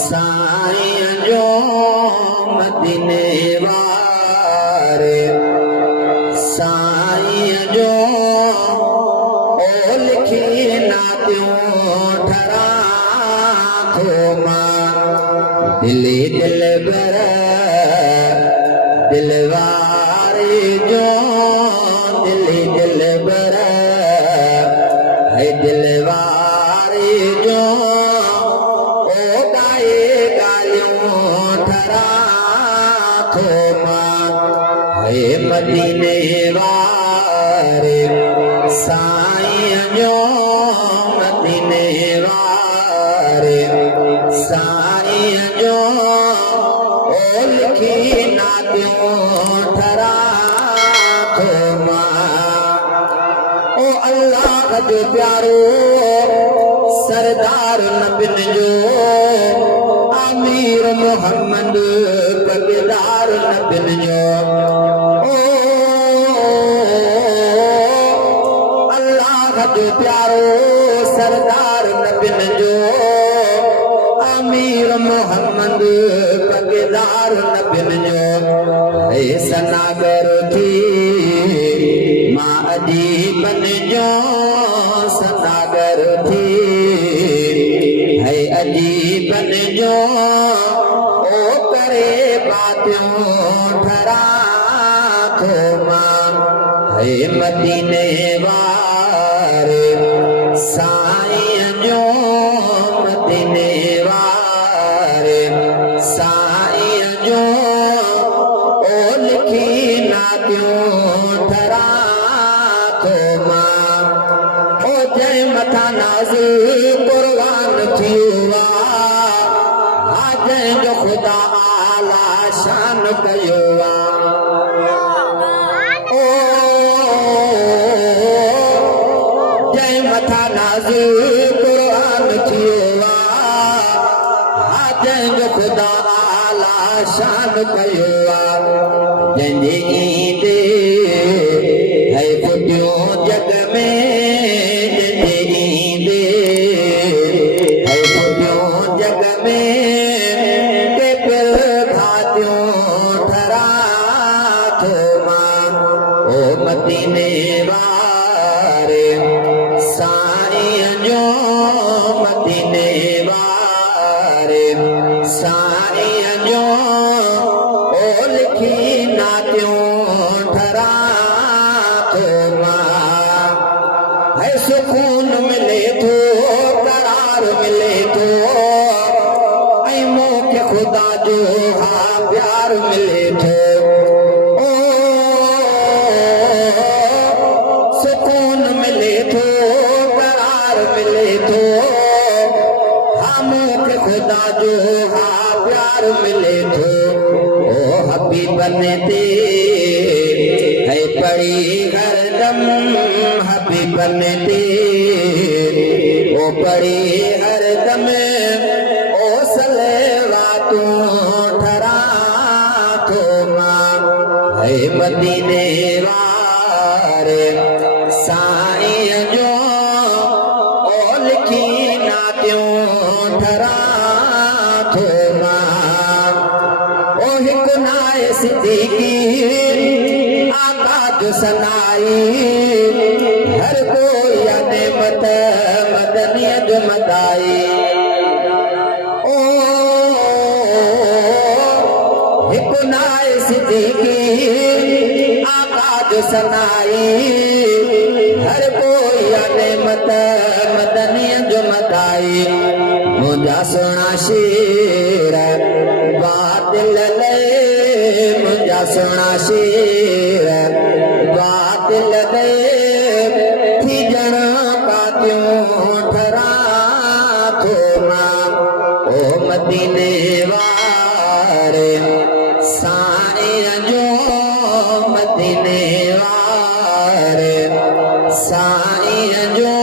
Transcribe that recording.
साईं जो मदीने वारे साईं जो ओ लिखी नातियों ठरा थो मां दिली दिल बर दिलवारे जो दिली दिल बर है दिलवारे जो ओ गाए गालियों ठरा थो मां है मदीने वारे साईं जो मदीने वारे साईं जो ओ लिखी नातियों ठरा थो मां ओ अल्लाह जो प्यारो सरदार नबिन जो अमीर मोहम्मद पगदार नबिन जो ओ अल्लाह जो प्यारो सरदार नबिन जो अमीर मोहम्मद पगदार नबिन जो ए सनागर थी मां अजीबन जो सनागर थी है अजीबन जो ओ करे बातियों ठरा थो मां है मदीने वारे साईं जो मदीने वारे साईं जो ओ लिखी नातियों ठरा थो मां ओ जय मथा नाज़ कुर्बान थियो आ जय जो खुदा आला शान कयो ओ जय मथा नाज़ कुर्बान थियो आ जय जो खुदा आला शान कयो जंहिंजे ईंदे है फुटियो जग में जंहिंजे ईंदे है फुटियो जग में के पिल खातियों ठरा थो मां ओ मदीने वारे साईं जो मदीने वारे साईं जो ओ लिखी नातियों ठरा थो मां है सुकून मिले थो करार मिले थो ऐं मूंखे खुदा जो हा प्यार मिले थो ओ सुकून मिले थो करार मिले थो हा मूंखे खुदा जो हा प्यार मिले थो ओ हबीबन ते है पड़ी हरदम हबीबन ते ओ पड़ी हरदम ओ सलवातों ठरा थो मां है मदीने वारे साईं जो ओ लिखी नातियों ठरा थो मां ओ हिकु नाए सिद्दीकी आका जो सनाई हर कोई नेमत मदनीअ जो मदाई ओ हिकु नाए सिद्दीकी आका जो सनाई हर कोई नेमत मदनीअ जो मदाई मुंहिंजा सुहिणा शेर बातिल ले मुंहिंजा सुहिणा शेर बातिल ले थी ॼण कातियूं ठरा थो मां ओ मदीने वारे साईं जो मदीने वारे साईं जो